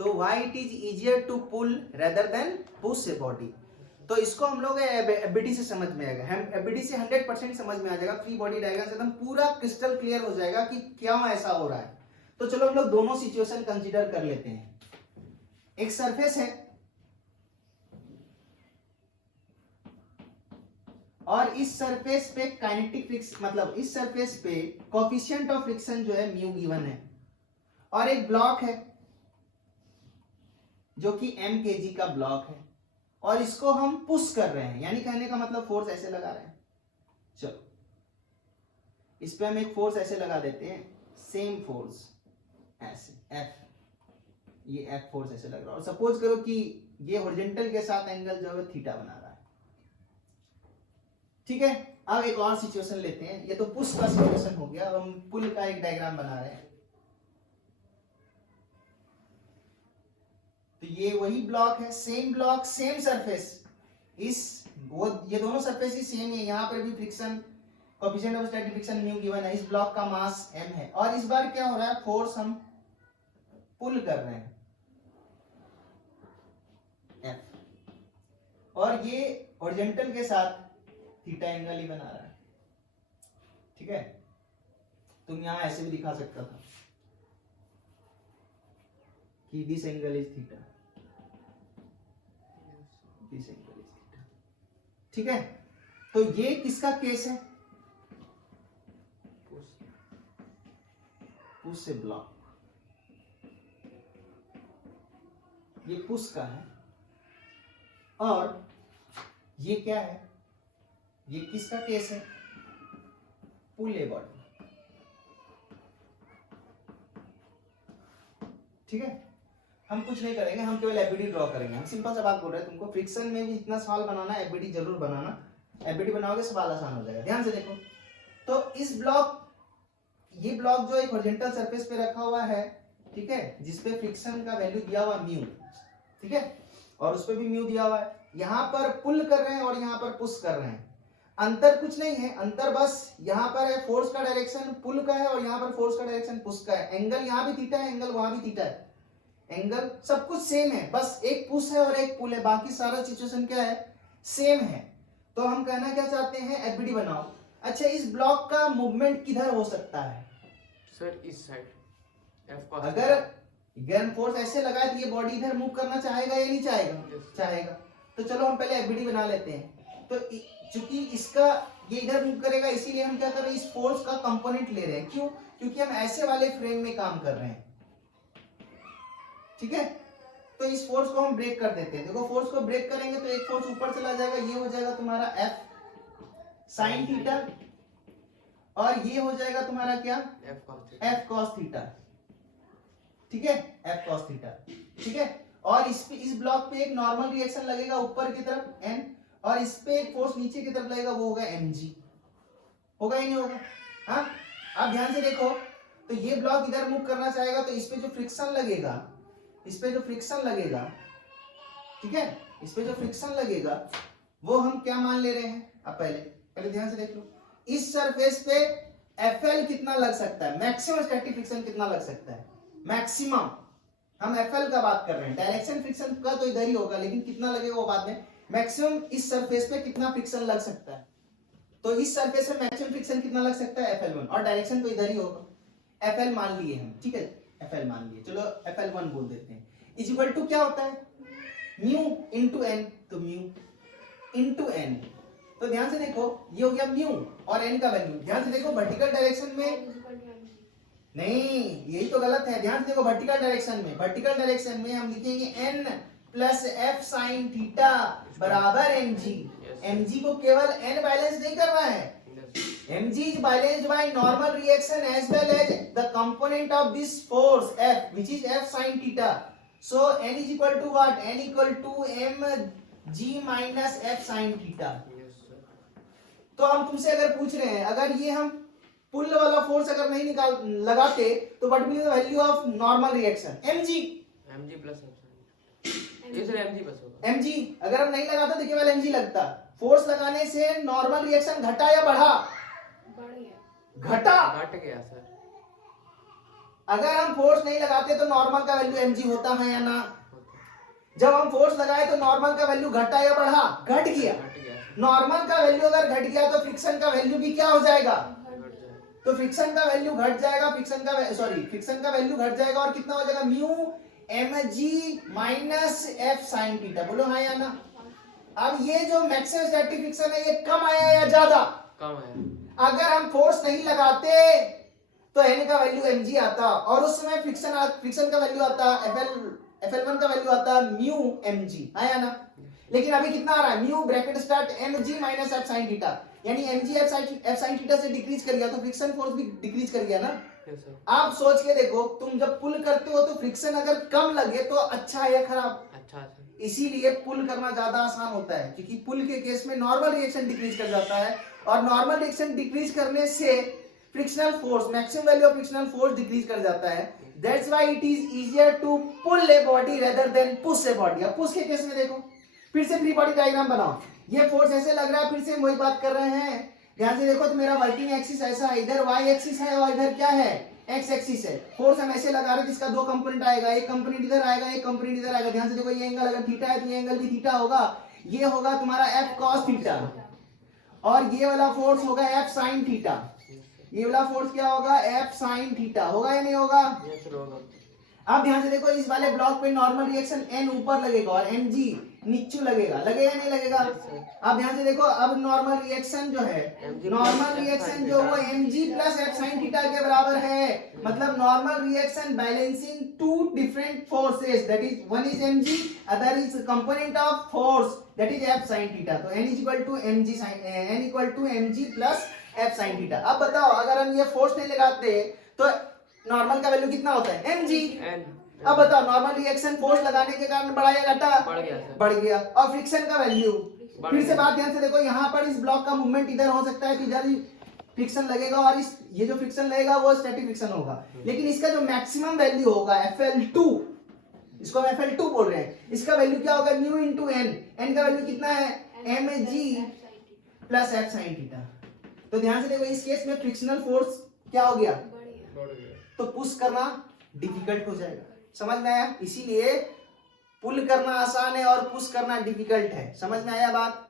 तो why it is easier to pull rather than push a body। तो इसको हम लोग एफबीडी से समझ में आएगा, हम एफबीडी से 100% समझ में आ जाएगा, फ्री बॉडी डायग्राम से एकदम पूरा क्रिस्टल क्लियर हो जाएगा कि क्यों ऐसा हो रहा है। तो चलो हम लोग दोनों सिचुएशन कंसीडर कर लेते हैं। एक सरफेस है और इस सरफेस पे काइनेटिक फ्रिक्शन, मतलब इस सरफेस पे कोएफिशिएंट ऑफ फ्रिक्शन जो है म्यू गिवन है, और एक ब्लॉक है जो कि m kg का ब्लॉक है, और इसको हम पुश कर रहे हैं, यानी कहने का मतलब फोर्स ऐसे लगा रहे हैं। चलो इस पे हम एक फोर्स ऐसे लगा देते हैं, सेम फोर्स ऐसे F, ये F फोर्स ऐसे लग रहा है, और सपोज करो कि ये हॉरिजॉन्टल के साथ एंगल जो है थीटा बना रहा है। ठीक है, अब एक और सिचुएशन लेते हैं, ये तो पुश का सिचुएशन हो गया, अब हम पुल का एक डायग्राम बना रहे हैं। तो ये वही ब्लॉक है, सेम ब्लॉक सेम सरफेस, ये दोनों सरफेस ही सेम है, यहाँ पर भी friction coefficient of static friction mu given है, इस ब्लॉक का मास m है, और इस बार क्या हो रहा है, फोर्स हम पुल कर रहे हैं F, और ये हॉरिजॉन्टल के साथ थीटा एंगल ही बना रहा है। ठीक है, तुम यहां ऐसे भी दिखा सकता था कि this angle is theta, this angle is theta. ठीक है, तो ये किसका केस है, पुश से ब्लॉक, ये पुश का है, और ये क्या है, ये किसका केस है, पुल ए बॉडी। ठीक है, हम कुछ नहीं करेंगे, हम केवल एफबीडी ड्रॉ करेंगे। हम सिंपल सा बात बोल रहे हैं तुमको, फ्रिक्शन में भी इतना सवाल बनाना है, एफबीडी जरूर बनाना, एफबीडी बनाओगे सवाल आसान हो जाएगा। ध्यान से देखो, तो इस ब्लॉक, ये ब्लॉक जो एक हॉरिजॉन्टल सरफेस पे रखा हुआ है, ठीक है, जिसपे फ्रिक्शन का वैल्यू दिया हुआ म्यू, ठीक है, और उस पे भी म्यू दिया हुआ है, यहां पर पुल कर रहे हैं और यहां पर पुश कर रहे हैं। अंतर कुछ नहीं है, अंतर बस यहाँ पर है फोर्स का डायरेक्शन पुल का है, और यहाँ पर फोर्स का डायरेक्शन पुश का है। एंगल यहाँ भी थीटा है, एंगल वहां भी थीटा है, एंगल सब कुछ सेम है, बस एक पुश है और एक पुल है, बाकी सारा सिचुएशन क्या है, सेम है। तो हम कहना क्या चाहते हैं, एफबीडी बनाओ। अच्छा, इस ब्लॉक का मूवमेंट किधर हो सकता है सर, इस साइड, अगर गर्म फोर्स ऐसे लगा तो ये बॉडी इधर मूव करना चाहेगा या नहीं चाहेगा, चाहेगा। तो चलो हम पहले एफबीडी बना लेते हैं। तो चूंकि इसका ये इधर मूव करेगा, इसीलिए हम क्या कर रहे हैं, इस फोर्स का कंपोनेंट ले रहे हैं। क्यों, क्योंकि हम ऐसे वाले फ्रेम में काम कर रहे हैं। ठीक है, तो इस फोर्स को हम ब्रेक कर देते हैं। देखो, फोर्स को ब्रेक करेंगे तो एक फोर्स ऊपर चला जाएगा, ये हो जाएगा तुम्हारा F साइन थीटा, और ये हो जाएगा तुम्हारा क्या, F cos थीटा। ठीक है, F cos थीटा। ठीक है, और इस ब्लॉक पे एक नॉर्मल रिएक्शन लगेगा ऊपर की तरफ N, और इस पे एक फोर्स नीचे की तरफ लगेगा, वो होगा mg। होगा ही नहीं होगा? हाँ, आप ध्यान से देखो, तो ये ब्लॉक इधर मूव करना चाहेगा, तो इस पे जो फ्रिक्शन लगेगा, इस पे जो फ्रिक्शन लगेगा, ठीक है, इस पे जो फ्रिक्शन लगेगा वो हम क्या मान ले रहे हैं। अब पहले ध्यान से देख लो, इस सरफेस पे FL कितना लग सकता है, मैक्सिमम स्टैटिक फ्रिक्शन कितना लग सकता है, मैक्सिमम। हम FL का बात कर रहे हैं, डायरेक्शन फ्रिक्शन का तो इधर ही होगा, लेकिन कितना लगेगा वो बाद में। मैक्सिमम इस सरफेस पे कितना फ्रिक्शन लग सकता है, तो इस सरफेस पे मैक्सिमम फ्रिक्शन कितना लग सकता है, FL1, और डायरेक्शन तो इधर ही होगा। FL मान लिए हम, ठीक है, FL मान लिए, चलो FL1 बोल देते हैं। इज इक्वल टू क्या होता है, म्यू इंटू एन, तो म्यू इंटू एन। तो ध्यान से देखो, ये हो गया म्यू और एन का वैल्यू। ध्यान से देखो, वर्टिकल डायरेक्शन में नहीं, यही तो गलत है। ध्यान से देखो, वर्टिकल डायरेक्शन में हम लिखेंगे n plus F sine theta बराबर mg। mg को केवल n बैलेंस नहीं करना है, mg is balanced by normal reaction as well as the component of this force F, which is F sin theta. So n is equal to what? n equal to mg minus F sin theta. तो हम तुमसे अगर पूछ रहे हैं, अगर ये हम पुल वाला फोर्स अगर नहीं लगाते तो what will be the value of normal reaction, mg plus ये सर mg बस होगा। mg अगर हम नहीं लगाते तो केवल mg लगता। फोर्स लगाने से नॉर्मल रिएक्शन घटा या बढ़ा, घटा, घट गया सर। अगर हम फोर्स नहीं लगाते तो नॉर्मल का वैल्यू mg होता है या ना? जब हम फोर्स लगाए तो नॉर्मल का वैल्यू घटा या बढ़ा? घट गया। नॉर्मल का वैल्यू अगर घट गया तो फ्रिक्शन का वैल्यू भी क्या हो जाएगा? तो फ्रिक्शन का वैल्यू घट जाएगा, फ्रिक्शन का वैल्यू घट जाएगा और कितना हो जाएगा? Mu mg minus f sin theta. बोलो हाँ या ना? अब ये जो मैक्सिमम स्टैटिक फ्रिक्शन है ये कम आया या ज्यादा? कम आया। अगर हम फोर्स नहीं लगाते तो n का वैल्यू mg आता और उस समय फ्रिक्शन का वैल्यू आता FL1 का वैल्यू आता म्यू mg, आया ना? लेकिन अभी कितना आ रहा है? Mu bracket start mg minus f sin theta, यानी mg f sin थीटा से डिक्रीज कर गया तो फ्रिक्शन फोर्स भी डिक्रीज कर गया ना? आप सोच के देखो, तुम जब पुल करते हो तो फ्रिक्शन अगर कम लगे तो अच्छा है या खराब? अच्छा। इसीलिए पुल करना ज्यादा आसान होता है, क्योंकि पुल के केस में नॉर्मल रिएक्शन डिक्रीज कर जाता है और नॉर्मल रिएक्शन डिक्रीज करने से frictional force, maximum value of frictional force decrease कर जाता है। That's why it is easier to pull a body rather than push a body. अब पुश के केस में देखो, फिर से फ्री बॉडी डायग्राम बनाओ। ये फोर्स ऐसे लग रहा है, फिर से वही बात कर रहे हैं, ध्यान से देखो तो मेरा वर्किंग एक्सिस ऐसा है, इधर y एक्सिस है और इधर क्या है? x एक्सिस है। फोर्स हम ऐसे लगा रहे हैं जिसका दो कंपोनेंट आएगा, एक कंपोनेंट इधर आएगा, एक कंपोनेंट इधर आएगा। ध्यान से देखो, ये एंगल अगर थीटा है तो ये एंगल भी थीटा होगा, ये होगा तुम्हारा f cos थीटा और ये वाला फोर्स होगा f sin थीटा। ये वाला फोर्स क्या होगा? f sin थीटा होगा या नहीं होगा? अब ध्यान से देखो, इस वाले ब्लॉक पे नॉर्मल रिएक्शन n ऊपर लगेगा और mg नीचे लगेगा, लगेगा नहीं लगेगा? अब ध्यान से देखो, अब नॉर्मल रिएक्शन जो है, नॉर्मल रिएक्शन जो वो mg plus f sin theta के बराबर है। मतलब normal reaction balancing two different forces, that is one is mg, other is component of force that is f sin theta. तो n equal to mg plus f sin theta. अब बताओ, अगर हम ये फोर्स नहीं लगाते तो नॉर्मल का वैल्यू कितना होता है? mg। अब बताओ, नॉर्मल रिएक्शन फोर्स लगाने के कारण बढ़ा या घटा? बढ़ गया। और फ्रिक्शन का वैल्यू, फिर से बात ध्यान से देखो, यहाँ पर इस ब्लॉक का मूवमेंट इधर हो सकता है तो इधर ही फ्रिक्शन लगेगा और ये जो फ्रिक्शन लगेगा वो स्टैटिक फ्रिक्शन होगा। लेकिन इसका जो मैक्सिमम वैल्यू होगा FL2, इसको हम FL2 बोल रहे हैं, इसका वैल्यू क्या होगा? Mu into n। n का वैल्यू कितना है? mg plus f sin theta. तो ध्यान से देखो, इस केस में फ्रिक्शनल फोर्स क्या हो गया? तो पुश करना डिफिकल्ट हो जाएगा। समझ में आया? इसीलिए पुल करना आसान है और पुश करना डिफिकल्ट है। समझ में आया बात?